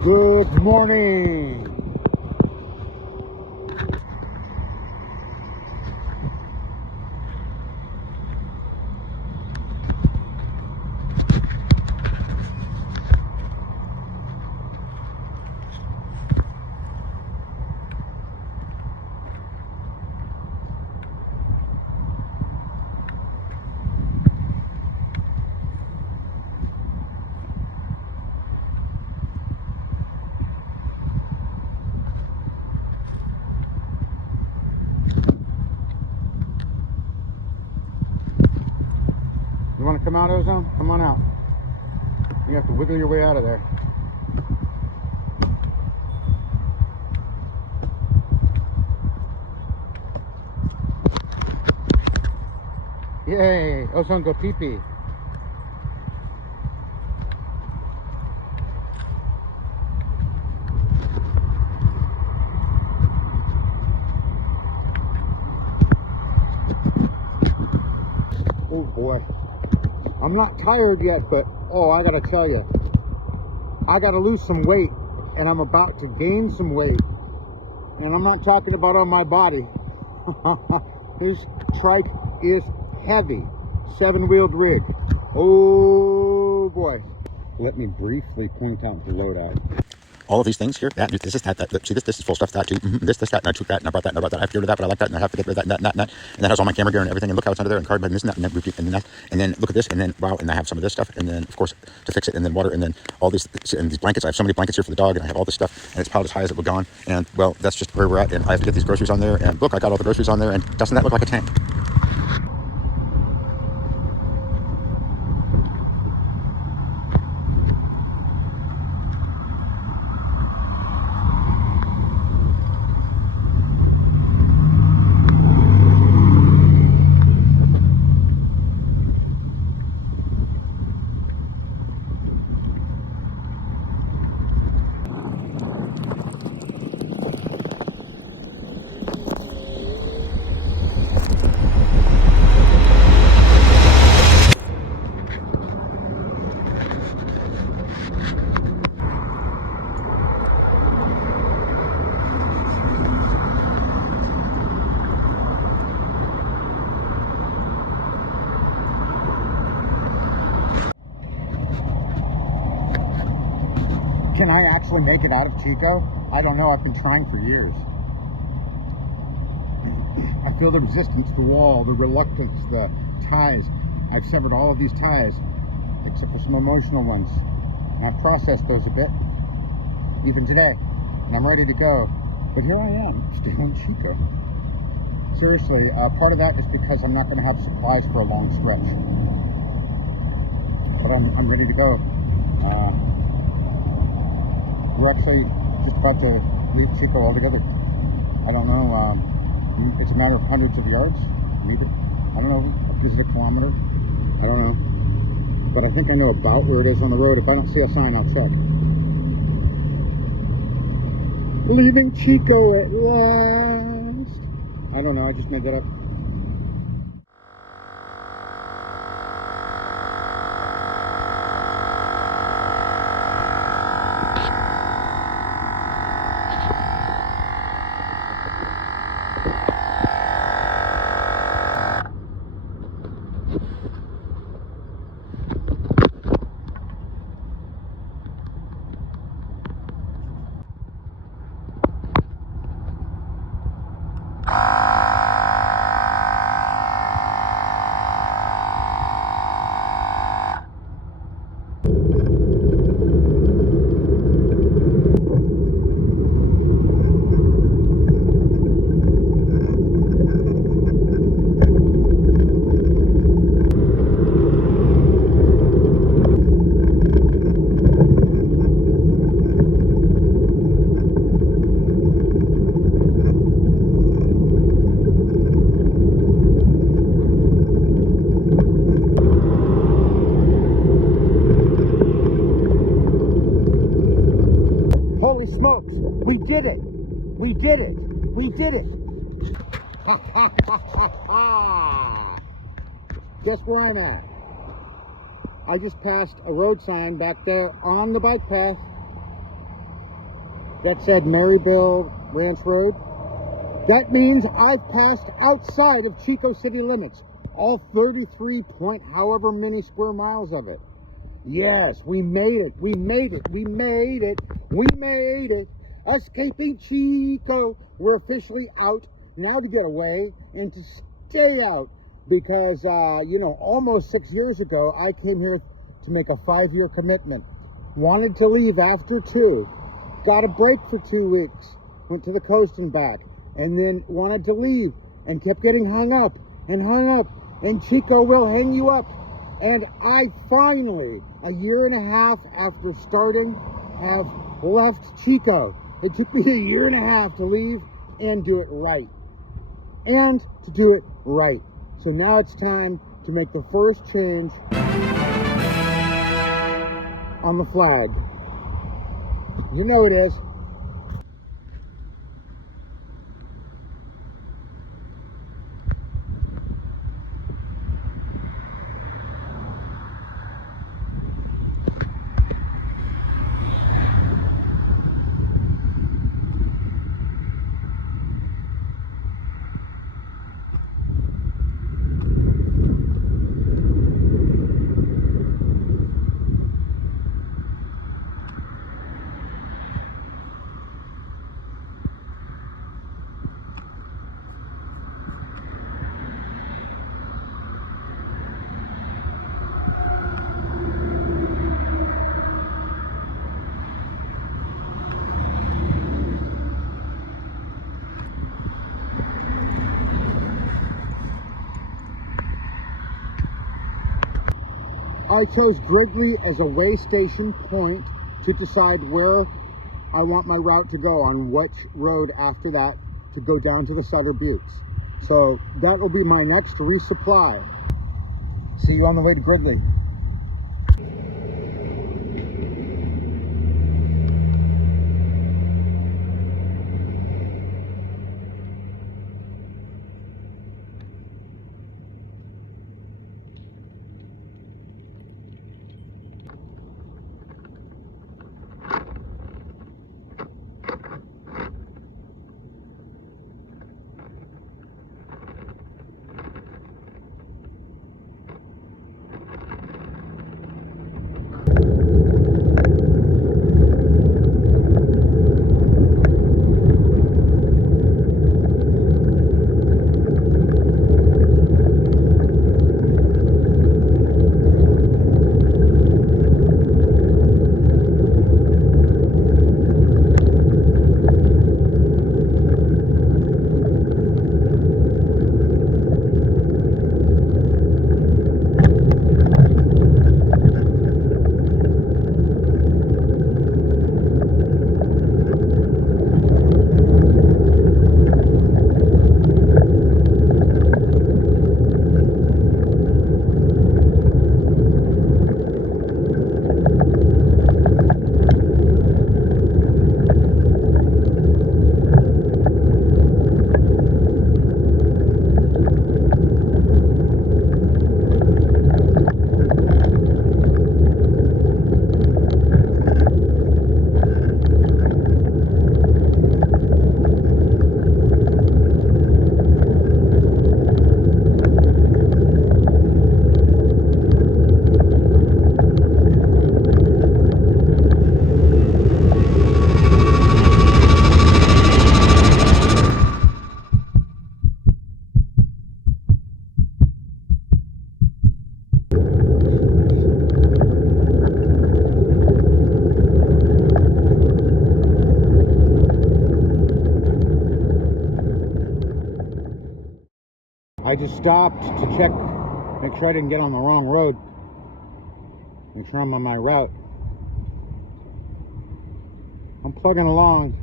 Good morning. You want to come out, Ozone? Come on out. You have to wiggle your way out of there. Yay! Ozone, go pee-pee. Oh boy. I'm not tired yet, but oh, I gotta tell you, I gotta lose some weight, and I'm about to gain some weight, and I'm not talking about on my body. This trike is heavy, 7-wheeled rig. Oh boy. Let me briefly point out the loadout. All of these things here, that, this is that, see this is full stuff, that too, this, that, and I took that, and I brought that, and I brought that, I have to get rid of that, but I like that, and I have to get rid of that, and that, and that has all my camera gear and everything, and look how it's under there, and card, and this, and that, and then repeat, and then that, and then look at this, and then, wow, and I have some of this stuff, and then, of course, to fix it, and then water, and then all these, and these blankets, I have so many blankets here for the dog, and I have all this stuff, and it's piled as high as it was gone, and, well, that's just where we're at, and I have to get these groceries on there, and look, I got all the groceries on there, and doesn't that look like a tank? Can I actually make it out of Chico? I don't know. I've been trying for years. I feel the resistance, the wall, the reluctance, the ties. I've severed all of these ties, except for some emotional ones. And I've processed those a bit, even today. And I'm ready to go. But here I am, still in Chico. Seriously, part of that is because I'm not going to have supplies for a long stretch. But I'm ready to go. We're actually just about to leave Chico altogether. I don't know, it's a matter of hundreds of yards, maybe, I don't know, is it a kilometer? I don't know. But I think I know about where it is on the road. If I don't see a sign, I'll check. Leaving Chico at last. I don't know, I just made that up. Holy smokes, we did it. We did it. We did it. Guess where I'm at? I just passed a road sign back there on the bike path. that said Maryville Ranch Road. That means I've passed outside of Chico city limits, all 33 point however many square miles of it. Yes, we made it. We made it. We made it. We made it. Escaping Chico. We're officially out now to get away and to stay out because, almost 6 years ago, I came here to make a 5-year commitment. Wanted to leave after 2. Got a break for 2 weeks. Went to the coast and back. And then wanted to leave and kept getting hung up. And Chico will hang you up. And I finally, a year and a half after starting, have left Chico. It took me a year and a half to leave and do it right. So now it's time to make the first change on the flag. You know it is. I chose Gridley as a way station point to decide where I want my route to go, on which road after that to go down to the Sutter Buttes. So that will be my next resupply. See you on the way to Gridley. I just stopped to check, make sure I didn't get on the wrong road, make sure I'm on my route. I'm plugging along.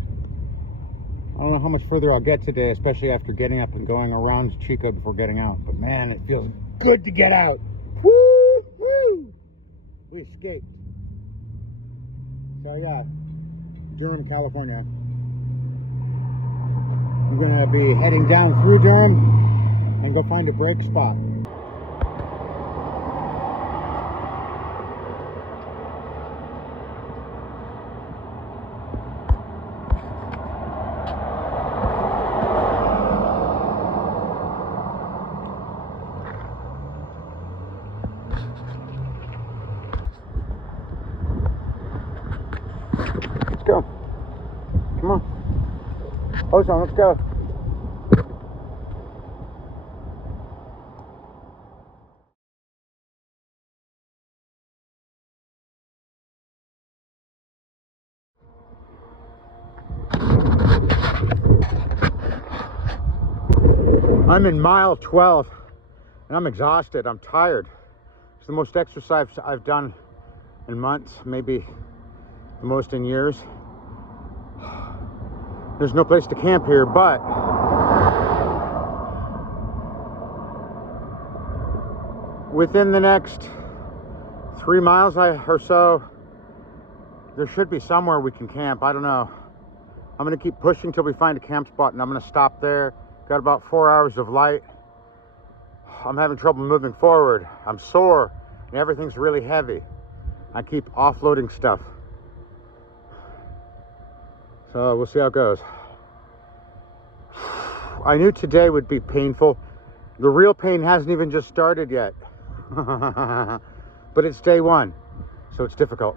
I don't know how much further I'll get today, especially after getting up and going around Chico before getting out. But man, it feels good to get out. Woo! Woo! We escaped. So yeah, Durham, California. I'm gonna be heading down through Durham and go find a brake spot. go. Come on. Ozone, let's go. I'm in mile 12 and I'm exhausted. I'm tired. It's the most exercise I've done in months, maybe the most in years. There's no place to camp here, but within the next 3 miles or so, there should be somewhere we can camp. I don't know. I'm gonna keep pushing till we find a camp spot, and I'm gonna stop there. Got about 4 hours of light. I'm having trouble moving forward. I'm sore and everything's really heavy. I keep offloading stuff. So we'll see how it goes. I knew today would be painful. The real pain hasn't even just started yet. But it's day one, so it's difficult.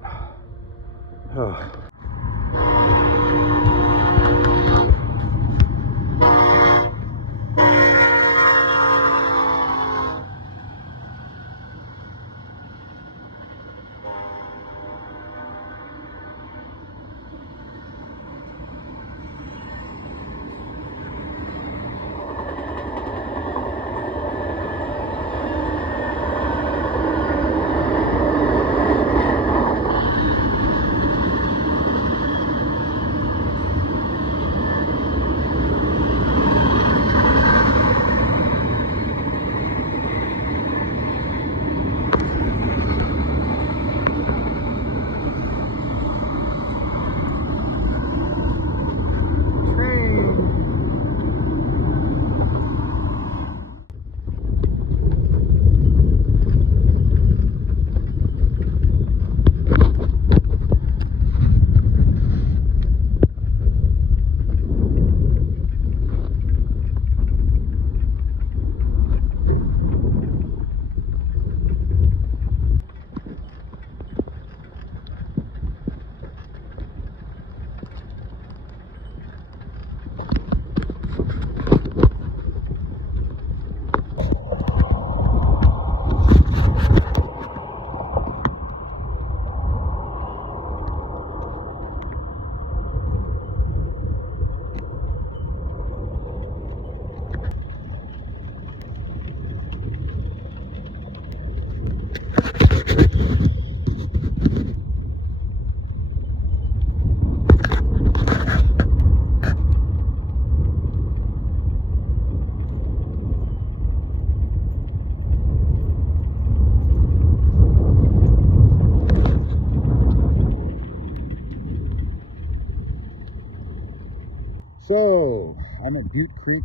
So, I'm at Butte Creek,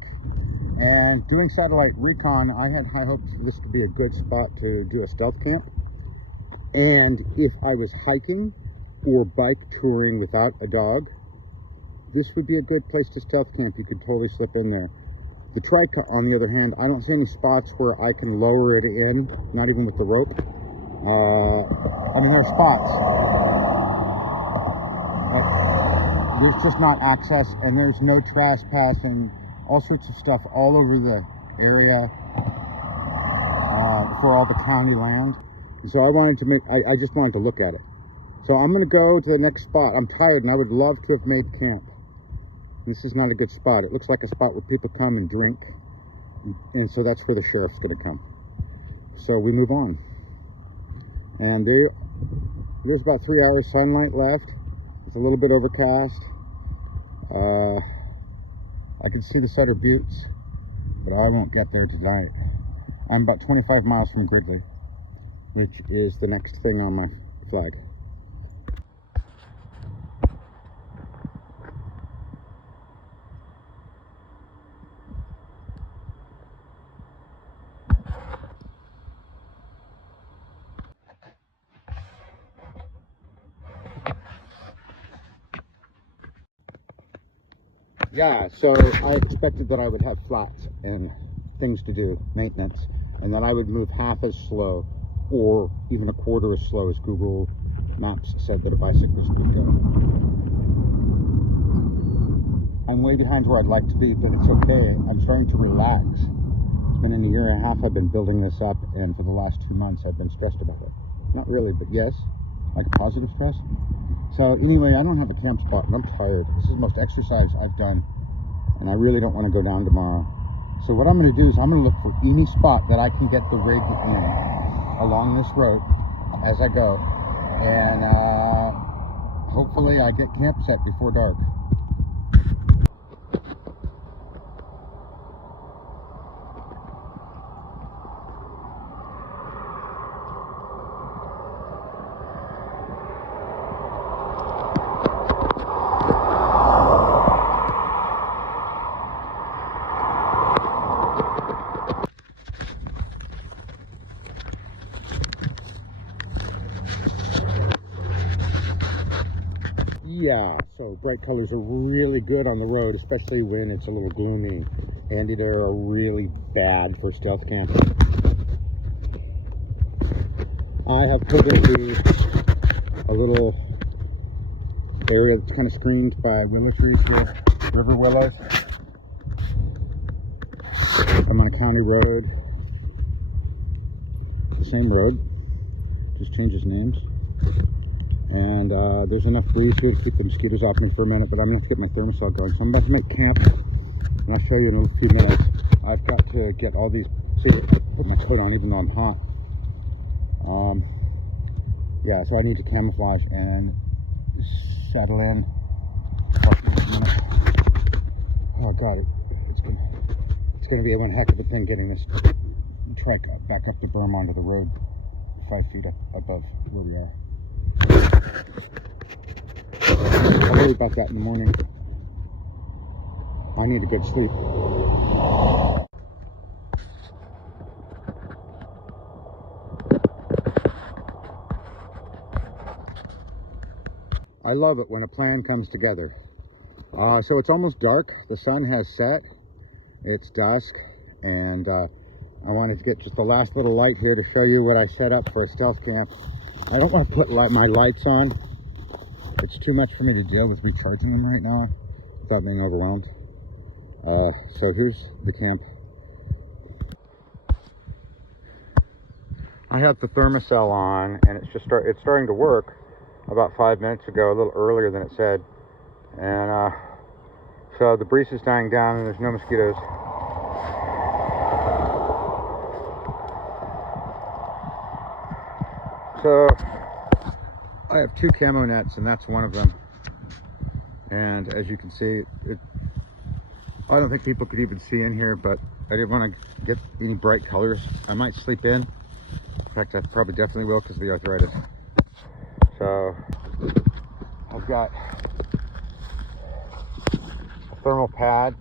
and doing satellite recon, I had high hopes this could be a good spot to do a stealth camp. And if I was hiking or bike touring without a dog, this would be a good place to stealth camp. You could totally slip in there. The trike, on the other hand, I don't see any spots where I can lower it in, not even with the rope. I mean, there are spots. There's just not access, and there's no trespassing, all sorts of stuff all over the area for all the county land. So I wanted to I just wanted to look at it. So I'm going to go to the next spot. I'm tired, and I would love to have made camp. This is not a good spot. It looks like a spot where people come and drink, and so that's where the sheriff's going to come. So we move on. And there's about 3 hours sunlight left. It's a little bit overcast. I can see the Sutter Buttes, but I won't get there tonight. I'm about 25 miles from Gridley, which is the next thing on my flag. Yeah, so I expected that I would have flats and things to do, maintenance, and that I would move half as slow or even a quarter as slow as Google Maps said that a bicyclist would go. way behind where I'd like to be, but it's okay. I'm starting to relax. It's been in a year and a half I've been building this up, and for the last 2 months I've been stressed about it. Not really, but yes, like positive stress. So anyway, I don't have a camp spot, and I'm tired. This is the most exercise I've done, and I really don't want to go down tomorrow. So what I'm going to do is I'm going to look for any spot that I can get the rig in along this road as I go, and hopefully I get camp set before dark. Yeah, so bright colors are really good on the road, especially when it's a little gloomy. Handy there are really bad for stealth camping. I have put in a little area that's kind of screened by willow trees here, river willows. I'm on a county road, the same road, just changes names. And there's enough breeze here to keep the mosquitoes off me for a minute, but I'm going to have to get my thermosol going. So I'm about to make camp, and I'll show you in a few minutes. I've got to get all these, see, put my coat on even though I'm hot. Yeah, so I need to camouflage and settle in. Oh God, it's going to be one heck of a thing getting this trike back up the berm onto the road 5 feet above where we are. I'll worry about that in the morning. I need a good sleep. I love it when a plan comes together. So it's almost dark. The sun has set. It's dusk, and I wanted to get just the last little light here to show you what I set up for a stealth camp. I don't want to put my lights on. It's too much for me to deal with recharging them right now without being overwhelmed. So here's the camp. I have the thermocell on, and it's starting to work about 5 minutes ago, a little earlier than it said. And so the breeze is dying down and there's no mosquitoes. So I have 2 camo nets, and that's one of them. And as you can see, I don't think people could even see in here, but I didn't want to get any bright colors. I might sleep in. In fact, I probably definitely will because of the arthritis. So I've got a thermal pad,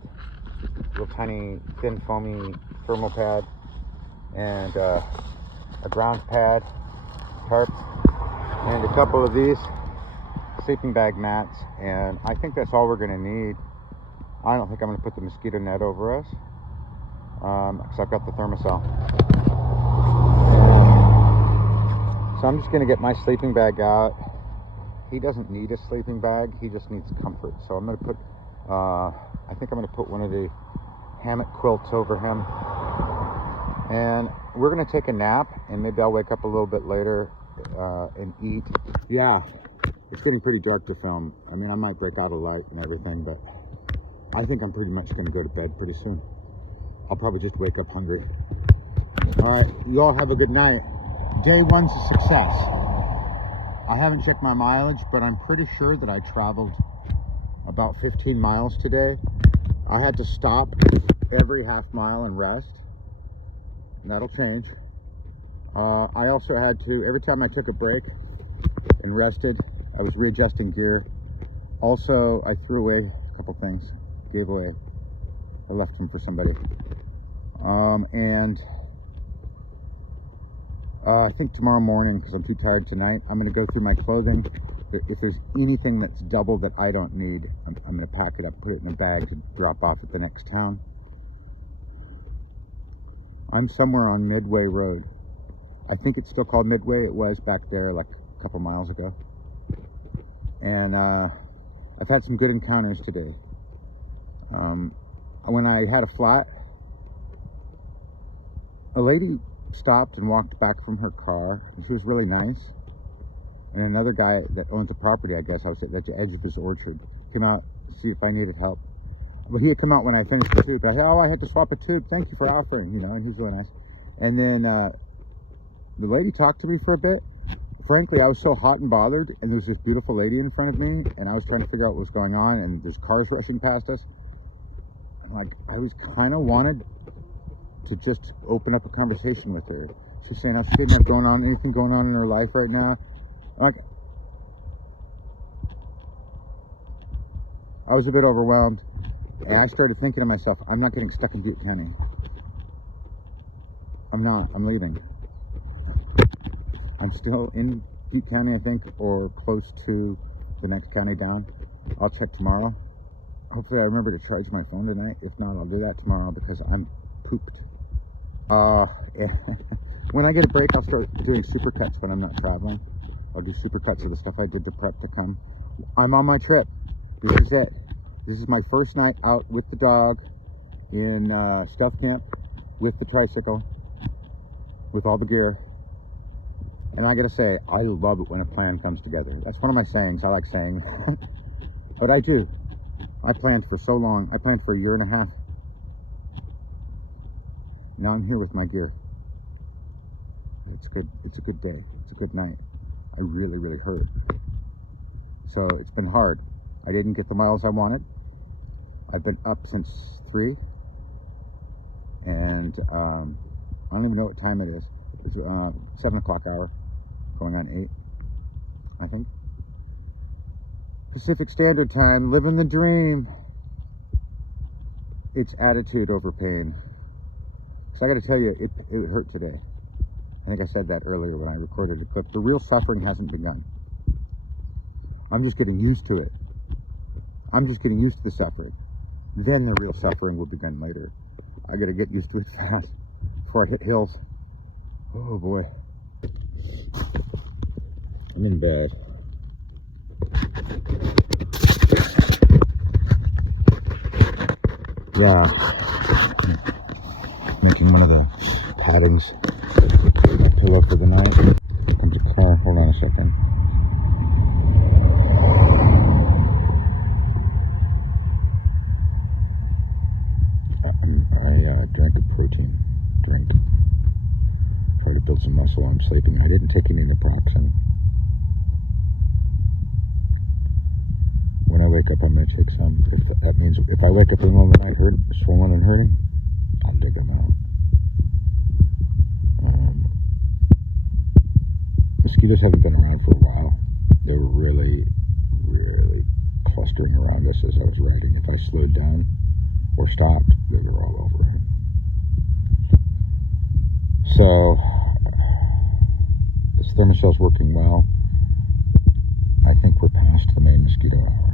little tiny thin foamy thermal pad, and a ground pad, tarp, and a couple of these sleeping bag mats, and I think that's all we're going to need. I don't think I'm going to put the mosquito net over us because I've got the thermocell. So I'm just going to get my sleeping bag out. He doesn't need a sleeping bag, he just needs comfort. So I'm going to put, I think I'm going to put one of the hammock quilts over him. And we're going to take a nap, and maybe I'll wake up a little bit later and eat. Yeah, it's getting pretty dark to film. I mean, I might break out a light and everything, but I think I'm pretty much going to go to bed pretty soon. I'll probably just wake up hungry. All right, you all have a good night. Day 1's a success. I haven't checked my mileage, but I'm pretty sure that I traveled about 15 miles today. I had to stop every half mile and rest. And that'll change. I also had to, every time I took a break and rested, I was readjusting gear. Also, I threw away a couple things, gave away. I left them for somebody. I think tomorrow morning, because I'm too tired tonight, I'm going to go through my clothing. If there's anything that's double that I don't need, I'm going to pack it up, put it in a bag to drop off at the next town. I'm somewhere on Midway Road. I think it's still called Midway. It was back there like a couple miles ago. And I've had some good encounters today. When I had a flat, a lady stopped and walked back from her car, and she was really nice. And another guy that owns a property, I guess, I was at the edge of his orchard, came out to see if I needed help. But he had come out when I finished the tube. I said, oh, I had to swap a tube. Thank you for offering, you know, and he's really nice. And then the lady talked to me for a bit. Frankly, I was so hot and bothered, and there's this beautiful lady in front of me, and I was trying to figure out what was going on, and there's cars rushing past us. Like, I was kind of wanted to just open up a conversation with her. She's saying, I see what's going on, anything going on in her life right now. Like, I was a bit overwhelmed, and I started thinking to myself, I'm not getting stuck in Butte County. I'm not. I'm leaving. I'm still in Butte County, I think, or close to the next county down. I'll check tomorrow. Hopefully I remember to charge my phone tonight. If not, I'll do that tomorrow because I'm pooped. When I get a break, I'll start doing supercuts when I'm not traveling. I'll do supercuts of the stuff I did to prep to come. I'm on my trip. This is it. This is my first night out with the dog in Stuff Camp with the tricycle, with all the gear. And I gotta say, I love it when a plan comes together. That's one of my sayings. I like saying, but I do. I planned for so long. I planned for a year and a half. Now I'm here with my gear. It's good. It's a good day. It's a good night. I really, really hurt. So it's been hard. I didn't get the miles I wanted. I've been up since 3. And I don't even know what time it is. It's 7 o'clock hour. Going on 8, I think. Pacific Standard Time. Living the dream. It's attitude over pain. So I got to tell you, it hurt today. I think I said that earlier when I recorded the clip. The real suffering hasn't begun. I'm just getting used to it. I'm just getting used to the suffering. Then the real suffering will begin later. I got to get used to it fast before I hit hills. Oh boy. I'm in bed. Yeah. Making one of the paddings my pillow for the night. Comes a car. Hold on a second. I drank a protein drink. Try to build some muscle while I'm sleeping. I didn't take any naproxen. When I wake up, I'm going to take some. If that means if I wake up in the middle of the night swollen and hurting, I'll dig them out. Mosquitoes haven't been around for a while. They were really, really clustering around us as I was riding. If I slowed down or stopped, they were all over it. So, this thermocel's working well. I think we're past the main mosquito hour.